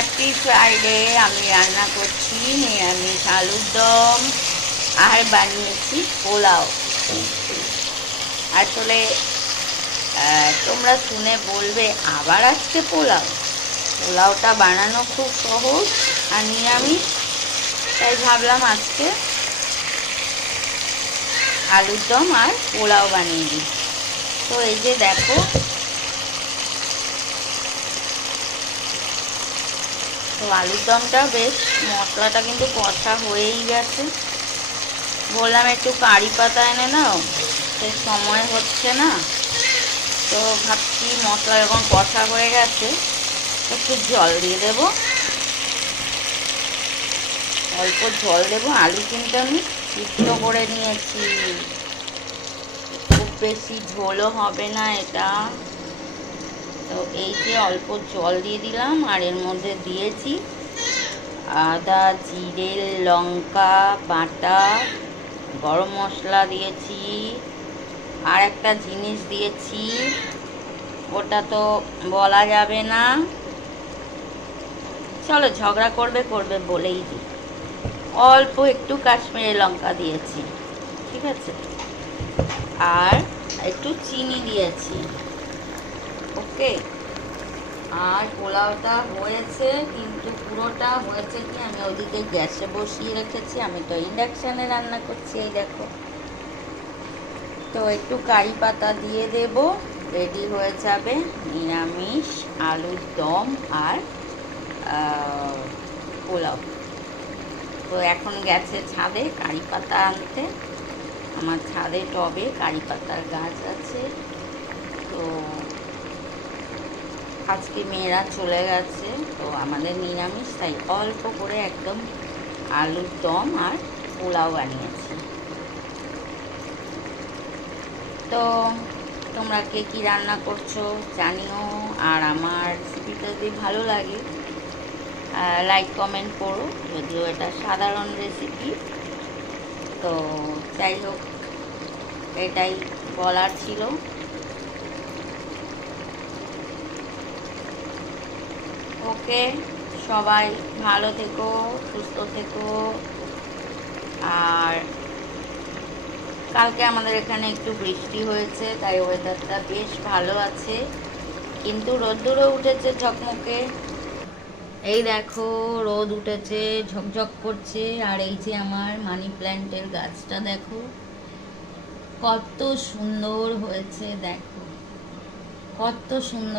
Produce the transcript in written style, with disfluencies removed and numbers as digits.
Happy Friday. আমি রান্না করছি নিরামিষ আলুর দম আর বানিয়েছি পোলাও। আসলে তোমরা শুনে বলবে আবার আজকে পোলাও। পোলাওটা বানানো খুব সহজ আর নিরামিষ, তাই ভাবলাম আজকে আলুর দম আর পোলাও বানিয়ে দিই। তো এই যে দেখো, তো আলুর দমটা বেশ মশলাটা কিন্তু কষা হয়েই গেছে। বললাম একটু কারি পাতা এনে নাও, সে সময় হচ্ছে না, তো ভাবছি মশলা যখন কষা হয়ে গেছে একটু জল দিয়ে দেবো, অল্প জল দেবো। আলু কিন্তু আমি সিদ্ধ করে নিয়েছি, খুব বেশি ঝোলও হবে না এটা। তো এই যে অল্প জল দিয়ে দিলাম, আর এর মধ্যে দিয়েছি আদা জিরে লঙ্কা বাটা, গরম মশলা দিয়েছি, আর একটা জিনিস দিয়েছি, ওটা তো বলা যাবে না, চলো ঝগড়া করবে বলেই দিই। অল্প একটু কাশ্মীরি লঙ্কা দিয়েছি, ঠিক আছে, আর একটু চিনি দিয়েছি। ওকে। আর পোলাওটা হয়েছে, কিন্তু পুরোটা হয়েছে কি, আমি ওদিকে গ্যাসে বসিয়ে রেখেছি, আমি তো ইন্ডাকশানে রান্না করছি। এই দেখো, তো একটু কারি পাতা দিয়ে দেব, রেডি হয়ে যাবে নিরামিষ আলুর দম আর পোলাও। তো এখন গেছে ছাদে কারি পাতা আনতে, আমার ছাদে টবে কারি পাতার গাছ আছে। তো আজকে মেয়েরা চলে গেছে, তো আমাদের নিরামিষ, তাই অল্প করে একদম আলুর দম আর পোলাও বানিয়েছি। তো তোমরা কে কী রান্না করছো জানিও, আর আমার রেসিপিটা যদি ভালো লাগে লাইক কমেন্ট করো, যদিও এটা সাধারণ রেসিপি। তো যাই হোক, এটাই বলার ছিল। ওকে, সবাই ভালো থেকো, সুস্থ থেকো। আর কালকে আমাদের এখানে একটু বৃষ্টি হয়েছে, তাই ওয়েদারটা বেশ ভালো আছে, কিন্তু রোদ্দুরও উঠেছে ঝকমকে। এই দেখো, রোদ উঠেছে, ঝকঝক করছে। আর এই যে আমার মানি প্ল্যান্টের গাছটা দেখো কত সুন্দর হয়েছে, দেখো কত সুন্দর।